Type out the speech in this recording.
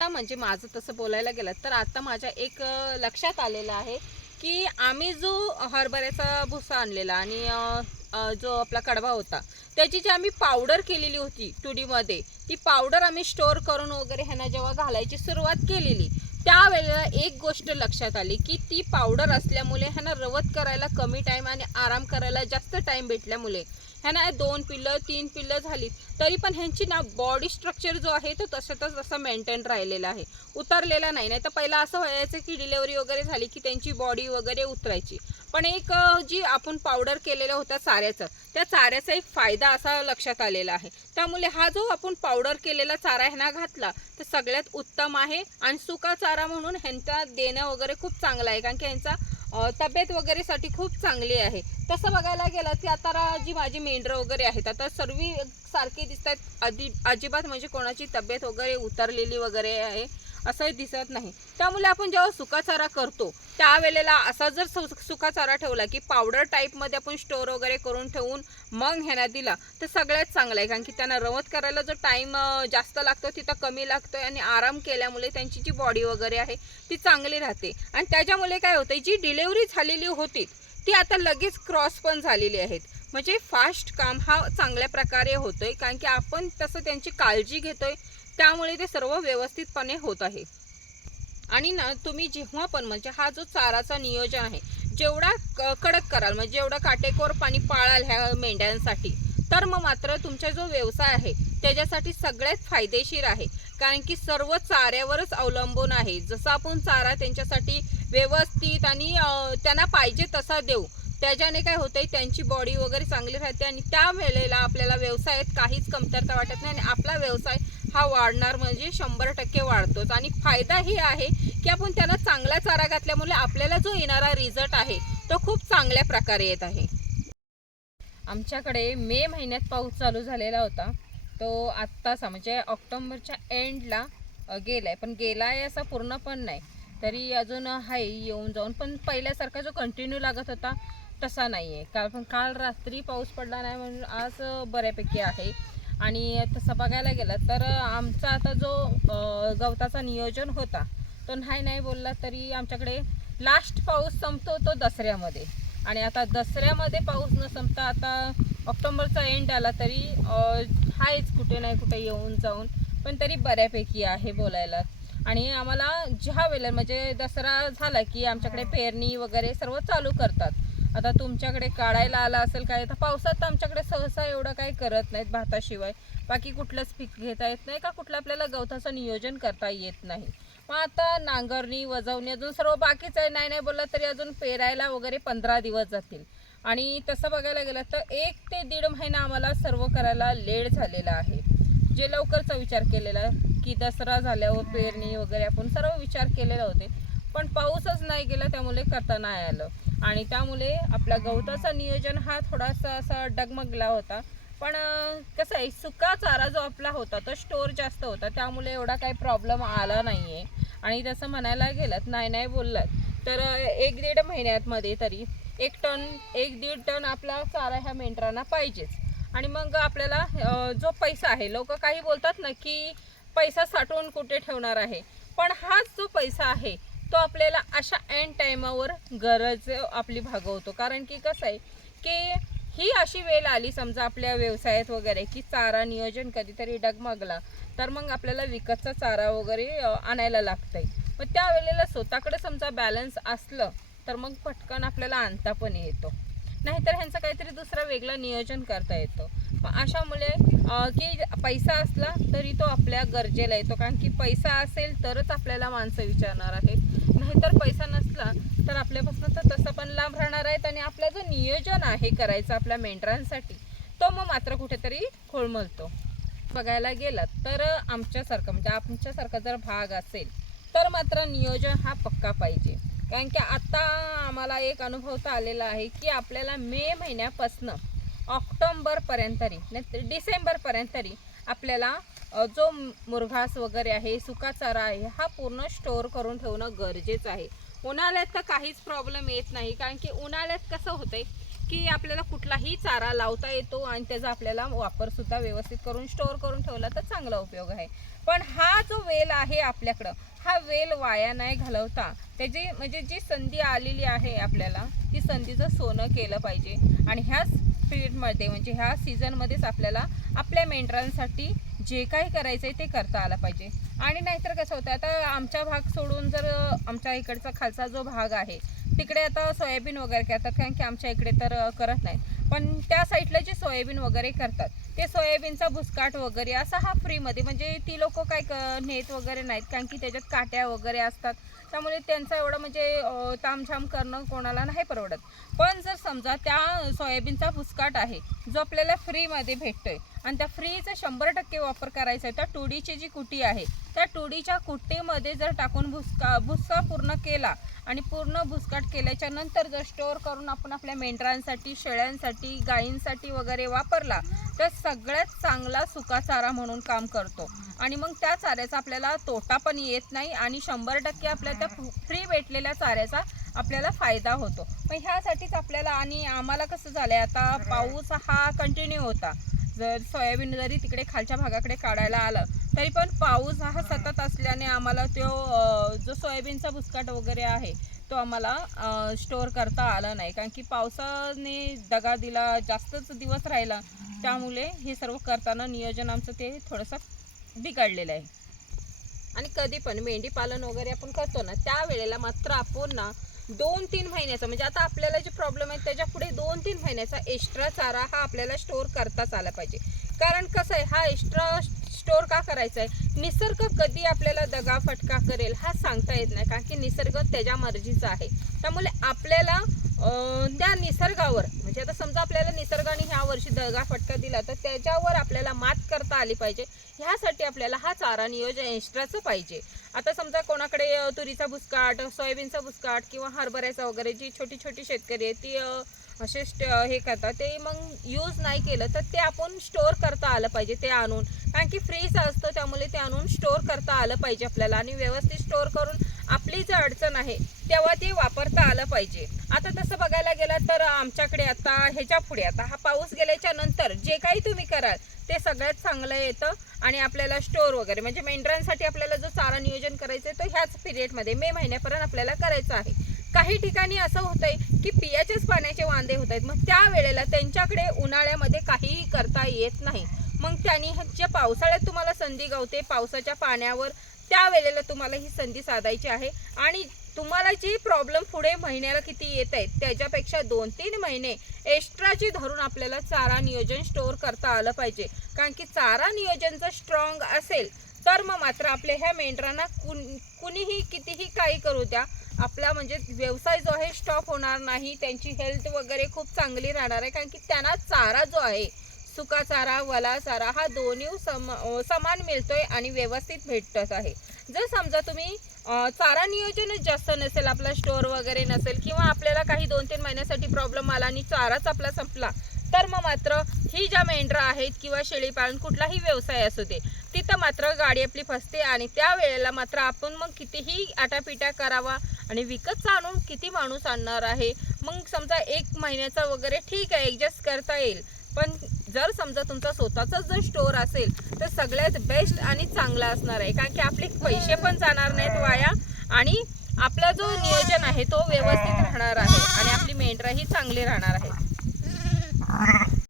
म्हणजे माझं तसं बोलायला गेलं तर आता माझ्या एक लक्षात आलेलं आहे की आम्ही जो हरभऱ्याचा भुसा आणलेला आणि जो आपला कडबा होता त्याची जी आम्ही पावडर केलेली होती टुडीमध्ये, ती पावडर आम्ही स्टोअर करून वगैरे ह्यांना जेव्हा घालायची सुरुवात केलेली त्यावेळेला एक गोष्ट लक्षात आली की ती पावडर असल्यामुळे ह्यांना रवत करायला कमी टाईम आणि आराम करायला जास्त टाईम भेटल्यामुळे ह्यांना 2 पिल्लं 3 पिल्लं झाली तरी पण ह्यांची ना बॉडी स्ट्रक्चर जो आहे तो तसंच तसा मेंटेन राहिलेला आहे, उतरलेला नाही. नाही तर पहिला असं व्हायचं की डिलेवरी वगैरे झाली की त्यांची बॉडी वगैरे उतरायची. पण एक जी आपण पावडर केलेलं होतं चाऱ्याचं, त्या चाऱ्याचा एक फायदा असा लक्षात आलेला आहे. त्यामुळे हा जो आपण पावडर केलेला चारा ह्यांना घातला तर सगळ्यात उत्तम आहे आणि सुका चारा म्हणून ह्यांचा देणं वगैरे खूप चांगला आहे, कारण की ह्यांचा तब्येत वगैरेसाठी खूप चांगली आहे. तसं बघायला गेलं की आता जी माझी मेंढरं वगैरे आहेत आता सर्व सारखे दिसतात, अजिबात म्हणजे कोणाची तब्येत वगैरे उतरलेली वगैरे आहे असंही दिसत नाही. त्यामुळे आपण जेव्हा सुका चारा करतो त्यावेळेला असा जर सुका चारा ठेवला की पावडर टाईपमध्ये आपण स्टोअर वगैरे करून ठेवून मग ह्यांना दिला तर सगळ्यात चांगला आहे, कारण की त्यांना रवत करायला जो टाईम जास्त लागतो तिथं कमी लागतो आणि आराम केल्यामुळे त्यांची जी बॉडी वगैरे आहे ती चांगली राहते. आणि त्याच्यामुळे काय होतं, जी डिलेवरी झालेली होती ती आता लगेच क्रॉस पण झालेली आहेत. म्हणजे फास्ट काम हा चांगल्या प्रकारे होतोय, कारण की आपण तसं त्यांची काळजी घेतोय त्यामुळे ते सर्व व्यवस्थितपणे होत आहे. आणि ना तुम्ही जेव्हा पण म्हणजे हा जो चाराचा नियोजन आहे जेवढा कडक कराल म्हणजे जेवढा काटेकोर पाणी पाळाल ह्या मेंढ्यांसाठी तर मग मात्र तुमचा जो व्यवसाय आहे त्याच्यासाठी सगळ्यात फायदेशीर आहे, कारण की सर्व चाऱ्यावरच अवलंबून आहे. जसं आपण चारा त्यांच्यासाठी व्यवस्थित आणि त्यांना पाहिजे तसा देऊ त्याच्याने काय होतंय त्यांची बॉडी वगैरे चांगली राहते आणि त्या वेळेला आपल्याला व्यवसायात काहीच कमतरता वाटत नाही आणि आपला व्यवसाय हा वाढणार म्हणजे 100% वाढतोच. आणि फायदा हे आहे की आपण त्यांना चांगला चारा घातल्यामुळे आपल्याला जो येणारा रिझल्ट आहे तो खूप चांगल्या प्रकारे येत आहे. आमच्याकडे मे महिन्यात पाऊस चालू झालेला होता, तो आत्ताचा म्हणजे ऑक्टोबरच्या एंडला गेलाय, पण गेलाय असा पूर्ण पण नाही, तरी अजून आहे येऊन जाऊन. पण पहिल्यासारखा जो कंटिन्यू लागत होता तसा नाही आहे. काल रात्री पाऊस पडला नाही म्हणून आज बऱ्यापैकी आहे. आणि तसं बघायला गेलं तर आमचा आता जो गवताचा नियोजन होता तो नाही बोलला तरी आमच्याकडे लास्ट पाऊस संपतो तो दसऱ्यामध्ये. आणि आता दसऱ्यामध्ये पाऊस न संपता आता ऑक्टोबरचा एंड आला तरी आहेच कुठे नाही कुठे येऊन जाऊन, पण तरी बऱ्यापैकी आहे बोलायला. आणि आम्हाला ज्या वेळेला म्हणजे दसरा झाला की आमच्याकडे पेरणी वगैरे सर्व चालू करतात. आता तुमच्याकडे काढायला आला असेल काय, तर पावसात तर आमच्याकडे सहसा एवढं काही करत नाहीत, भाताशिवाय बाकी कुठलंच पीक घेता येत नाही का कुठलं आपल्याला गवताचं नियोजन करता येत नाही. मग आता नांगरणी वजवणी अजून सर्व बाकीच आहे, नाही बोललं तरी अजून पेरायला वगैरे 15 दिवस जातील. आणि तसं बघायला गेलं तर 1 ते 1.5 महिना आम्हाला सर्व करायला लेट झालेला आहे. जे लवकरचा विचार केलेला की दसरा झाल्यावर पेरणी वगैरे आपण सर्व विचार केलेले होते, पण पाऊसच नाही गेला त्यामुळे करता नाही आलं. आणि त्यामुळे आपला गवताचा नियोजन हा थोडासा असा डगमगला होता. पण कसं आहे, सुका चारा जो आपला होता तो स्टोअर जास्त होता त्यामुळे एवढा काही प्रॉब्लेम आला नाही आहे. आणि तसं म्हणायला गेलं नाही बोललात तर 1-1.5 महिन्यामध्ये तरी 1-1.5 टन आपला चारा ह्या मेंढरांना पाहिजेच. आणि मग आपल्याला जो पैसा आहे, लोक काही बोलतात ना की पैसा साठवून कुठे ठेवणार आहे, पण हाच जो पैसा आहे तो आपल्याला अशा एंड टाईमावर गरज आपली भागवतो. कारण की कसं आहे की ही अशी वेळ आली समजा आपल्या व्यवसायात वगैरे की चारा नियोजन कधीतरी डगमगला तर मग आपल्याला विकतचा चारा वगैरे आणायला लागतंय. मग त्यावेळेला स्वतःकडे समजा बॅलन्स असलं तर मग पटकन आपल्याला आणता पण येतो, नाहीतर ह्यांचं काहीतरी दुसरं वेगळं नियोजन करता येतं. मग अशामुळे की पैसा असला तरी तो आपल्या गरजेला येतो, कारण की पैसा असेल तरच आपल्याला माणसं विचारणार आहेत, नाहीतर पैसा नसला तर आपल्यापासून तर तसं पण लांब राहणार आहेत. आणि आपलं जो नियोजन आहे करायचं आपल्या मेंढरांसाठी तो मग मात्र कुठेतरी खोळंबतो. बघायला गेलात तर आमच्यासारखा जर भाग असेल तर मात्र नियोजन हा पक्का पाहिजे. कारण की आता आम्हाला एक अनुभव तर आलेला आहे की आपल्याला मे महिन्यापासून ऑक्टोबरपर्यंत नाही डिसेंबरपर्यंत आपल्याला जो मुरघास वगैरे आहे, सुका चारा आहे, हा पूर्ण स्टोअर करून ठेवणं गरजेचं आहे. उन्हाळ्यात तर काहीच प्रॉब्लेम येत नाही, कारण की उन्हाळ्यात कसं होतंय की आपल्याला कुठलाही चारा लावता येतो आणि त्याचा आपल्याला वापर सुद्धा व्यवस्थित करून स्टोअर करून ठेवला तर चांगला उपयोग आहे. पण हा जो वेल आहे आपल्याकडं, हा वेल वाया नाही घालवता त्याची म्हणजे जी संधी आलेली आहे आपल्याला, ती संधीचं सोनं केलं पाहिजे. आणि ह्याच पिरियडमध्ये म्हणजे ह्या सीझनमध्येच आपल्याला आपल्या मेंढरांसाठी जे काही करायचं आहे ते करता आलं पाहिजे. आणि नाहीतर कसं होतं, आता आमचा भाग सोडून जर आमच्या इकडचा खालचा जो भाग आहे तिकडे आता सोयाबीन वगैरे करतात, कारण की आमच्या इकडे तर करत नाहीत. पण त्या साईडला जे सोयाबीन वगैरे करतात ते सोयाबीनचा भुसकाट वगैरे असा हा फ्रीमध्ये, म्हणजे ती लोक काय नेत वगैरे नाहीत, कारण की त्याच्यात काट्या वगैरे असतात. त्यामुळे त्यांचा एवढं म्हणजे तामझाम करणं कोणाला नाही परवडत. पण जर समजा त्या सोयाबीनचा भुसकाट आहे जो आपल्याला फ्रीमध्ये भेटतोय आणि त्या फ्रीचा 100% वापर करायचा आहे, त्या तुडीची जी कुटी आहे त्या तुडीच्या कुट्टीमध्ये जर टाकून भुस्सा पूर्ण केला आणि पूर्ण भुसकाट केल्याच्या नंतर जर स्टोअर करून आपण आपल्या मेंढरांसाठी, शेळ्यांसाठी, गायींसाठी वगैरे वापरला तर सगळ्यात चांगला सुका चारा म्हणून काम करतो. आणि मग त्या चाऱ्याचा आपल्याला तोटा पण येत नाही आणि 100% आपल्या त्या फ्री भेटलेल्या चाऱ्याचा आपल्याला फायदा होतो. मग ह्यासाठीच आपल्याला, आणि आम्हाला कसं झालं आहे आता पाऊस हा कंटिन्यू होता, जर सोयाबीन जरी तिकडे खालच्या भागाकडे काढायला आलं तरी पण पाऊस हा सतत असल्याने आम्हाला तो जो सोयाबीनचा भुसकाट वगैरे आहे तो आम्हाला स्टोअर करता आला नाही, कारण की पावसाने दगा दिला, जास्तच दिवस राहिला, त्यामुळे हे सर्व करताना नियोजन आमचं ते थोडंसं बिघडलेलं आहे. आणि कधी पण मेंढी पालन वगैरे आपण करतो ना त्यावेळेला मात्र आपण ना 2-3 महिन्याचा, म्हणजे आता आपल्याला जे प्रॉब्लेम आहे त्याच्या पुढे 2-3 महिन्याचा एक्स्ट्रा चारा हा आपल्याला स्टोअर करताच आला पाहिजे. कारण कसं आहे, हा एक्स्ट्रा स्टोअर का करायचा आहे, निसर्ग कधी आपल्याला दगा फटका करेल हा सांगता येत नाही, कारण की निसर्ग त्याच्या मर्जीचा आहे. त्यामुळे आपल्याला त्या निसर्गावर, म्हणजे आता समजा आपल्याला निसर्गाने ह्या वर्षी दगा फटका दिला तर त्याच्यावर आपल्याला मात करता आली पाहिजे. ह्यासाठी आपल्याला हा चारा नियोजन एक्स्ट्राचं पाहिजे. आता समजा कोणाकडे तुरीचा भुसकाट, सोयाबीनचा भुसकाट किंवा हरभऱ्याचा वगैरे जी छोटी छोटी शेतकरी आहे ती असे हे करतात, ते मग यूज नाही केलं तर ते आपण स्टोअर करता आलं पाहिजे ते आणून, कारण की फ्रीज असतं त्यामुळे ते आणून स्टोअर करता आलं पाहिजे आपल्याला. आणि व्यवस्थित स्टोअर करून आपली जी अडचण आहे तेव्हा ते वापरता आलं पाहिजे. आता तसं बघायला गेलं तर आमच्याकडे आता ह्याच्या पुढे, आता हा पाऊस गेल्याच्या नंतर जे काही तुम्ही कराल ते सगळ्यात चांगलं येतं. आणि आपल्याला स्टोअर वगैरे म्हणजे मेंढरांसाठी आपल्याला जो चारा नियोजन करायचं आहे तो ह्याच पिरियडमध्ये मे महिन्यापर्यंत आपल्याला करायचं आहे. काही ठिकाणी असं होतंय की पियाच्याच पाण्याचे वांदे होत आहेत, मग त्यावेळेला त्यांच्याकडे उन्हाळ्यामध्ये काहीही करता येत नाही. मग त्यांनी ज्या पावसाळ्यात तुम्हाला संधी गावते पावसाच्या पाण्यावर, त्यावेळेला तुम्हाला ही संधी साधायची आहे. आणि तुम्हाला जी प्रॉब्लेम पुढे महिन्याला किती येत आहेत त्याच्यापेक्षा 2-3 महिने एक्स्ट्राची धरून आपल्याला चारा नियोजन स्टोअर करता आलं पाहिजे. कारण की चारा नियोजन जर स्ट्रॉंग असेल तर मग मात्र आपल्या ह्या मेंढरांना कुणीही कितीही काही करू द्या, आपला म्हणजे व्यवसाय जो आहे स्टॉप होणार नाही, त्यांची हेल्थ वगैरे खूप चांगली राहणार आहे. कारण की त्यांना चारा जो आहे सुका चारा, वला चारा हा दोन्ही समान मिळतोय आणि व्यवस्थित भेटत आहे. जर समजा तुम्ही चारा नियोजनच जास्त नसेल, आपला स्टोअर वगैरे नसेल किंवा आपल्याला काही 2-3 महिन्यासाठी प्रॉब्लेम आला आणि चाराच आपला संपला तर मग मात्र ही ज्या मेंढरं आहेत किंवा शेळीपालन कुठलाही व्यवसाय असू दे तिथं मात्र गाडी आपली फसते. आणि त्यावेळेला मात्र आपण मग कितीही आटापिटा करावा आणि विकत आणून किती माणूस आणणार आहे. मग समजा 1 महिन्याचा वगैरे ठीक आहे ॲडजस्ट करता येईल, पण जर समजा तुमचा स्वतःचा जर स्टोअर असेल तर सगळ्यात बेस्ट आणि चांगला असणार आहे. कारण की आपले पैसे पण जाणार नाहीत वाया आणि आपला जो नियोजन आहे तो व्यवस्थित राहणार आहे आणि आपली मेंढरंही चांगली राहणार आहे.